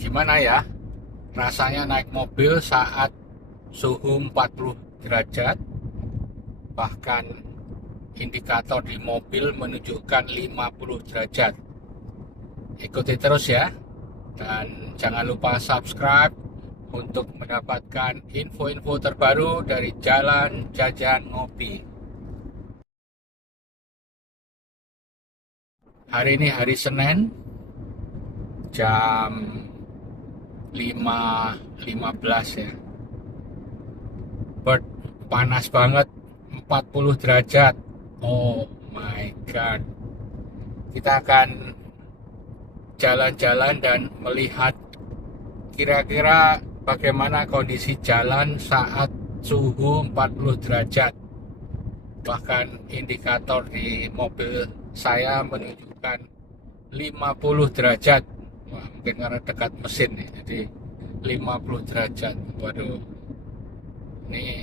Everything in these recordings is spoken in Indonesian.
Gimana ya rasanya naik mobil saat suhu 40 derajat, bahkan indikator di mobil menunjukkan 50 derajat. Ikuti terus ya, dan jangan lupa subscribe untuk mendapatkan info-info terbaru dari Jalan Jajan Ngopi. Hari ini hari Senin, jam 5.15 ya. Panas banget, 40 derajat. Oh my god. Kita akan jalan-jalan dan melihat kira-kira bagaimana kondisi jalan saat suhu 40 derajat. Bahkan indikator di mobil saya menunjukkan 50 derajat. Wah, mungkin karena dekat mesin nih, jadi 50 derajat. Waduh. Ini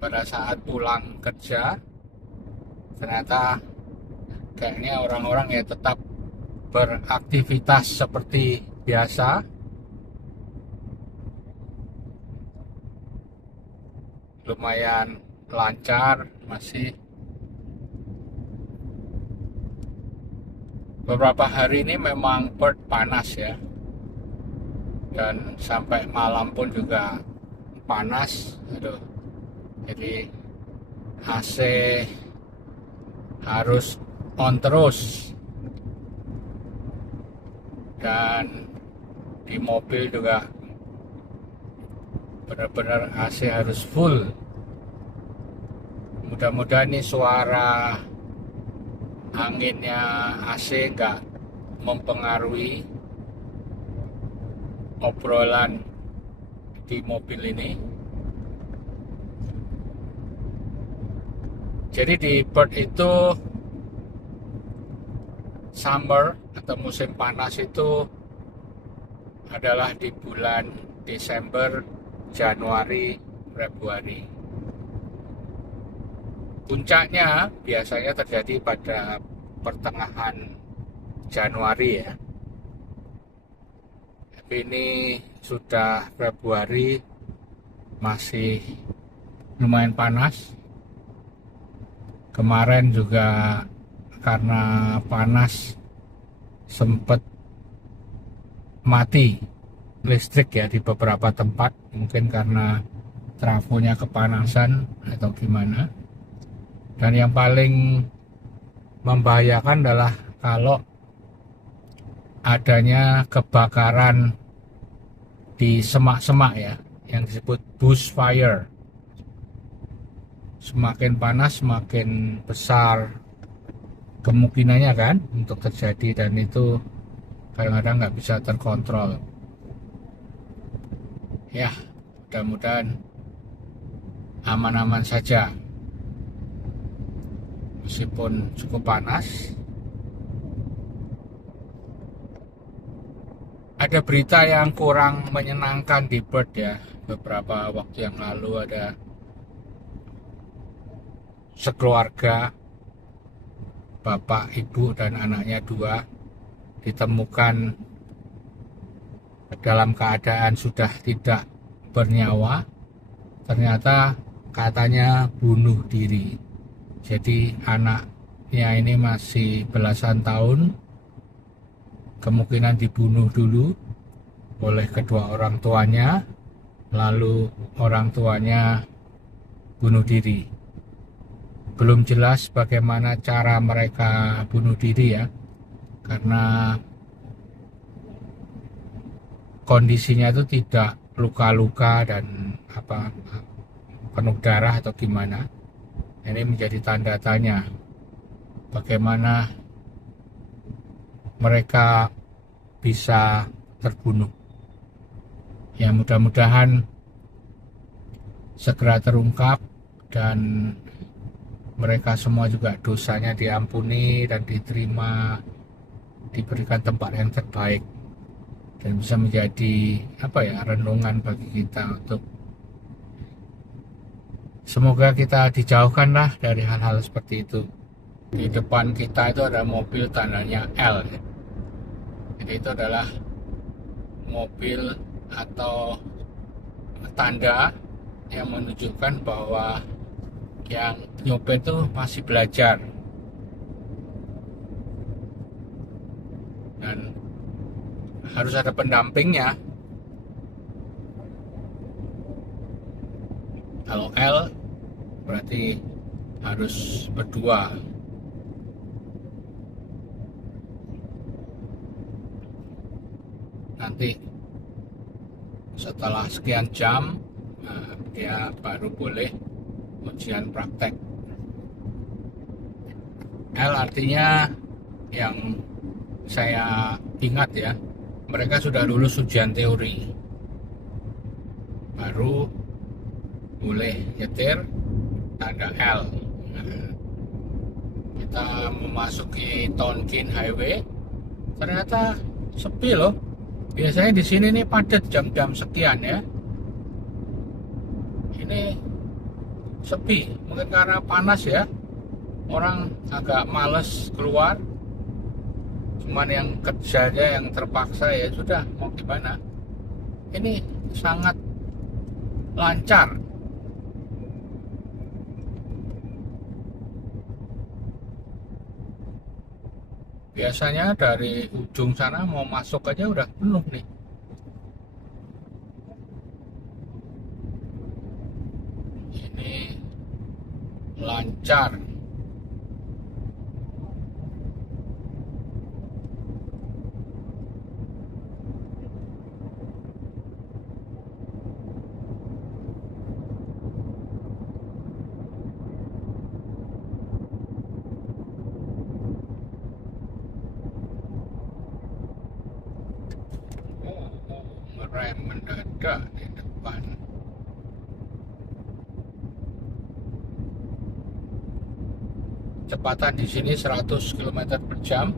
pada saat pulang kerja, ternyata kayaknya orang-orang ya tetap beraktivitas seperti biasa. Lumayan lancar, masih beberapa hari ini memang panas ya, dan sampai malam pun juga panas. Aduh, jadi AC harus on terus, dan di mobil juga benar-benar AC harus full. Mudah-mudahan nih suara anginnya AC nggak mempengaruhi obrolan di mobil ini. Jadi di Perth itu summer atau musim panas itu adalah di bulan Desember, Januari, Februari. Puncaknya biasanya terjadi pada pertengahan Januari ya. Tapi ini sudah Februari, masih lumayan panas. Kemarin juga karena panas sempat mati listrik ya di beberapa tempat, mungkin karena trafonya kepanasan atau gimana. Dan yang paling membahayakan adalah kalau adanya kebakaran di semak-semak ya, yang disebut bushfire. Semakin panas semakin besar kemungkinannya kan untuk terjadi, dan itu kadang-kadang nggak bisa terkontrol ya. Mudah-mudahan aman-aman saja meskipun cukup panas. Ada berita yang kurang menyenangkan di Perth ya. Beberapa waktu yang lalu ada sekeluarga, bapak, ibu, dan anaknya 2 ditemukan dalam keadaan sudah tidak bernyawa. Ternyata katanya bunuh diri. Jadi anaknya ini masih belasan tahun, kemungkinan dibunuh dulu oleh kedua orang tuanya, lalu orang tuanya bunuh diri. Belum jelas bagaimana cara mereka bunuh diri ya, karena kondisinya itu tidak luka-luka dan penuh darah atau gimana. Ini menjadi tanda tanya bagaimana mereka bisa terbunuh. Ya, mudah-mudahan segera terungkap dan mereka semua juga dosanya diampuni dan diterima, diberikan tempat yang terbaik, dan bisa menjadi renungan bagi kita untuk semoga kita dijauhkanlah dari hal-hal seperti itu. Di depan kita itu ada mobil tandanya L. Jadi itu adalah mobil atau tanda yang menunjukkan bahwa yang nyopir itu masih belajar, dan harus ada pendampingnya. Kalau L berarti harus berdua. Nanti setelah sekian jam dia baru boleh ujian praktek. L artinya yang saya ingat ya, mereka sudah lulus ujian teori, baru boleh nyetir, tanda L. Kita memasuki Tonkin Highway, ternyata sepi loh. Biasanya di sini nih padat jam-jam sekian ya. Ini sepi, mungkin karena panas ya. Orang agak males keluar. Cuman yang kerja aja yang terpaksa, ya sudah, mau gimana. Ini sangat lancar. Biasanya dari ujung sana mau masuk aja udah penuh nih. Ini lancar. Rem mendadak di depan. Kecepatan di sini 100 km per jam.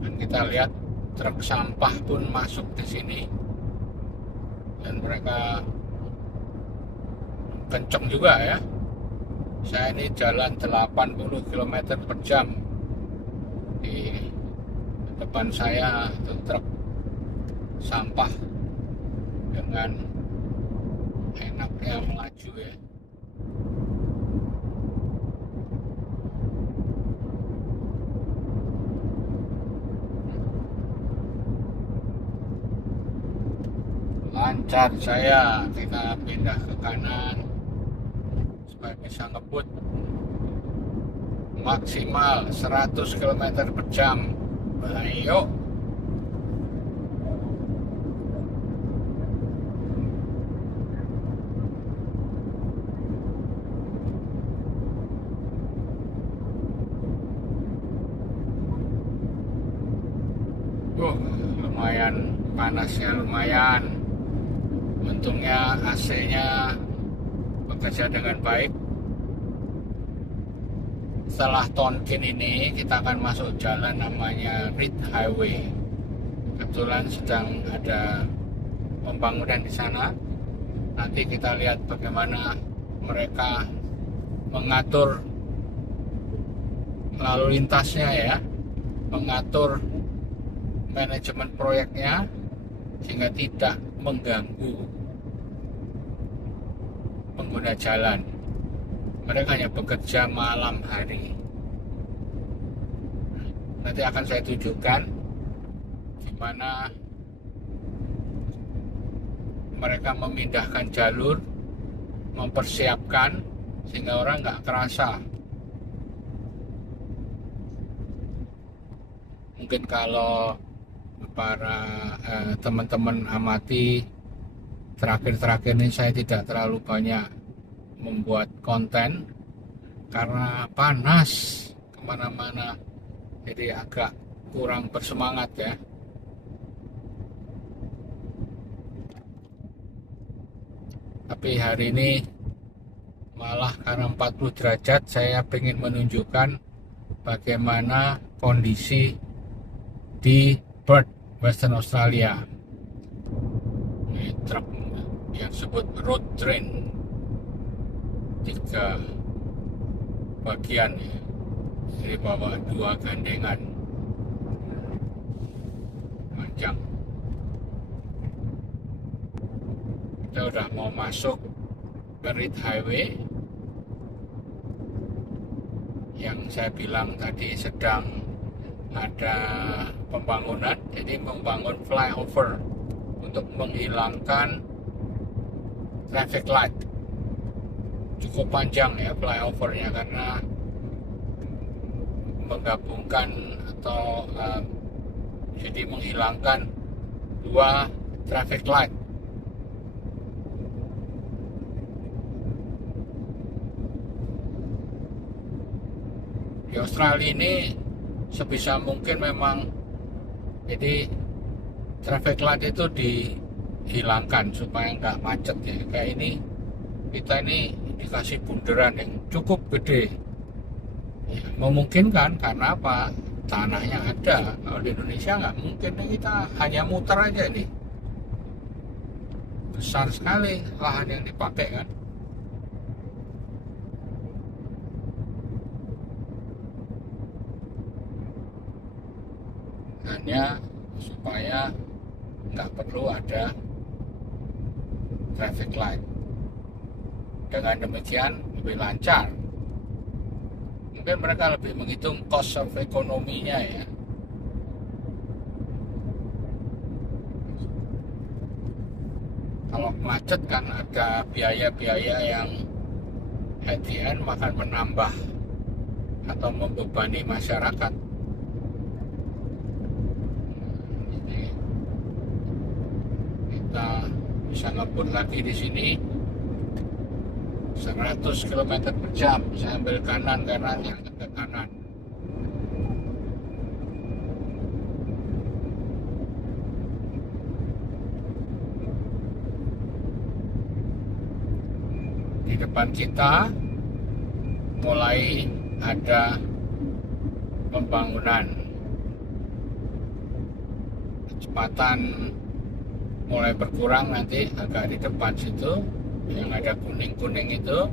Dan kita lihat truk sampah pun masuk di sini. Dan mereka kenceng juga ya. Saya ini jalan 80 km per jam. Di depan saya itu truk sampah dengan enaknya melaju ya. Lancar saya, kita pindah ke kanan supaya bisa ngebut maksimal 100 km per jam. Ayo. Lumayan panasnya, lumayan. Untungnya AC-nya bekerja dengan baik. Setelah Tonkin ini kita akan masuk jalan namanya Reed Highway. Kebetulan sedang ada pembangunan di sana. Nanti kita lihat bagaimana mereka mengatur lalu lintasnya ya, mengatur manajemen proyeknya sehingga tidak mengganggu pengguna jalan. Mereka hanya bekerja malam hari. Nanti akan saya tunjukkan di mana mereka memindahkan jalur, mempersiapkan sehingga orang nggak kerasa. Mungkin kalau para teman-teman amati, terakhir-terakhir ini saya tidak terlalu banyak membuat konten karena panas kemana-mana, jadi agak kurang bersemangat ya. Tapi hari ini malah karena 40 derajat saya ingin menunjukkan bagaimana kondisi di Perth, Western Australia. Ini truk yang disebut road train, 3 bagian ya. Jadi bawa 2 gandengan. panjang. Kita udah mau masuk Berit Highway yang saya bilang tadi sedang ada pembangunan, jadi membangun flyover untuk menghilangkan traffic light. Cukup panjang ya flyovernya karena menggabungkan atau jadi menghilangkan dua traffic light. Di Australia ini sebisa mungkin memang jadi traffic light itu dihilangkan supaya nggak macet ya. Kayak ini kita ini dikasih bundaran yang cukup gede ya, memungkinkan karena apa, tanahnya ada. Kalau di Indonesia nggak mungkin, kita hanya muter aja nih, besar sekali lahan yang dipakai kan. Hanya supaya nggak perlu ada traffic light. Dengan demikian lebih lancar. Mungkin mereka lebih menghitung cost of ekonominya ya. Kalau macet kan ada biaya-biaya yang at the end akan menambah atau membebani masyarakat. Jadi kita bisa ngebut lagi di sini 100 km per jam. Saya ambil kanan karena yang ke kanan. Di depan kita mulai ada pembangunan. Kecepatan mulai berkurang nanti agak di depan situ. Yang ada kuning-kuning itu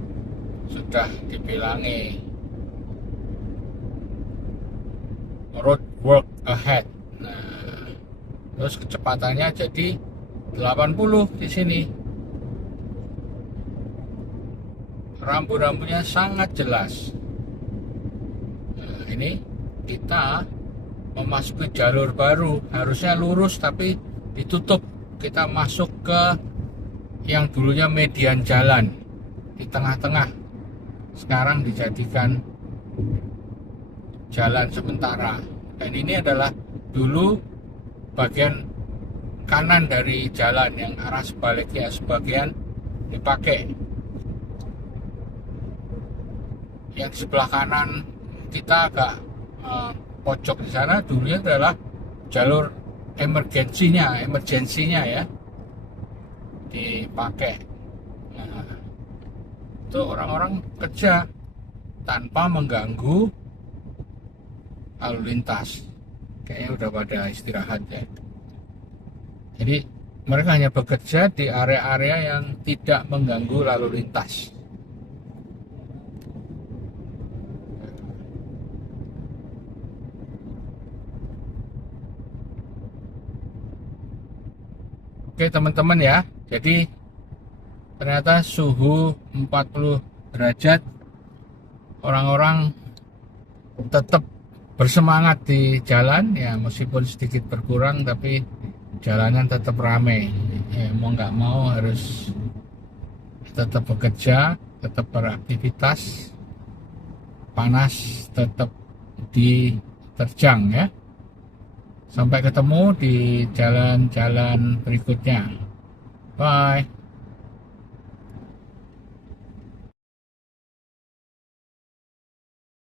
sudah dibilangi road work ahead. Nah, terus kecepatannya jadi 80 di sini. Rambu-rambunya sangat jelas. Nah, ini kita memasuki jalur baru, harusnya lurus tapi ditutup. Kita masuk ke yang dulunya median jalan di tengah-tengah, sekarang dijadikan jalan sementara. Dan ini adalah dulu bagian kanan dari jalan yang arah sebaliknya sebagian dipakai. Yang sebelah kanan kita agak pojok di sana dulunya adalah jalur emergensinya ya dipakai. Nah, itu orang-orang kerja tanpa mengganggu lalu lintas. Kayaknya udah pada istirahat ya. Jadi mereka hanya bekerja di area-area yang tidak mengganggu lalu lintas. Oke teman-teman ya, jadi ternyata suhu 40 derajat, orang-orang tetap bersemangat di jalan ya, meskipun sedikit berkurang tapi jalanan tetap ramai ya, mau nggak mau harus tetap bekerja, tetap beraktivitas, panas tetap diterjang ya. Sampai ketemu di jalan-jalan berikutnya. Bye.